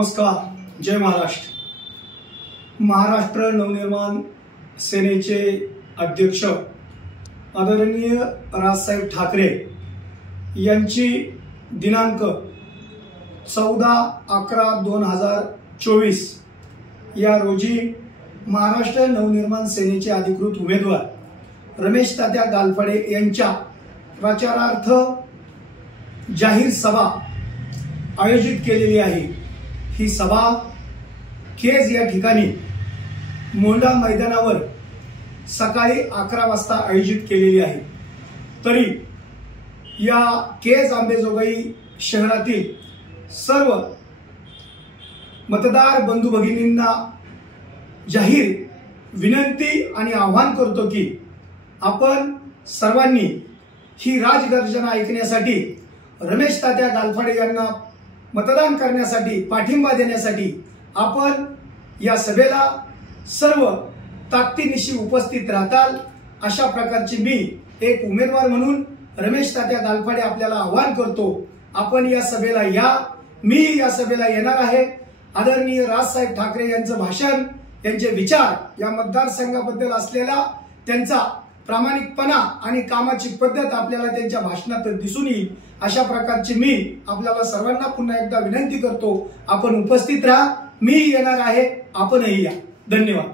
नमस्कार, जय महाराष्ट्र। महाराष्ट्र नवनिर्माण सेनेचे अध्यक्ष आदरणीय राजसाहेब ठाकरे यांची दिनांक 14/11/2024 या रोजी महाराष्ट्र नवनिर्माण सेनेचे अधिकृत उमेदवार रमेश तात्या गालफाडे यांच्या प्रचारार्थ जाहीर सभा आयोजित केलेली आहे। ही सभा केज या ठिकाणी मोंडा मैदानावर सकाळी 11 वाजता आयोजित केलेली आहे। तरी या केज अंबेजोगाई शहरातील सर्व मतदार बंधू भगिनींना जाहीर विनंती आणि आवाहन करतो की आपण सर्वांनी ही राजगर्जना ऐकण्यासाठी रमेश तात्या गालफाडे यांना मतदान करण्यासाठी पाठिंबा देण्यासाठी आपण या सभेला सर्व ताकदीनिशी उपस्थित राहताल अशा प्रकारची मी एक उमेदवार म्हणून रमेश तात्या गालफाडे आपल्याला आवाहन करतो। आपण या सभेला या, मी या सभेला येणार आहे। आदरणीय राजसाहेब ठाकरे यांचं भाषण, त्यांचे विचार, या मतदारसंघाबद्दल असलेला त्यांचा प्रामाणिकपणा आणि कामाची पद्धत आपल्याला त्यांच्या भाषणात दिसून येईल। अशा प्रकारची मी आपल्याला सर्वांना पुन्हा एकदा विनंती करतो, आपण उपस्थित राहा। मी येणार आहे, आपणही या। धन्यवाद।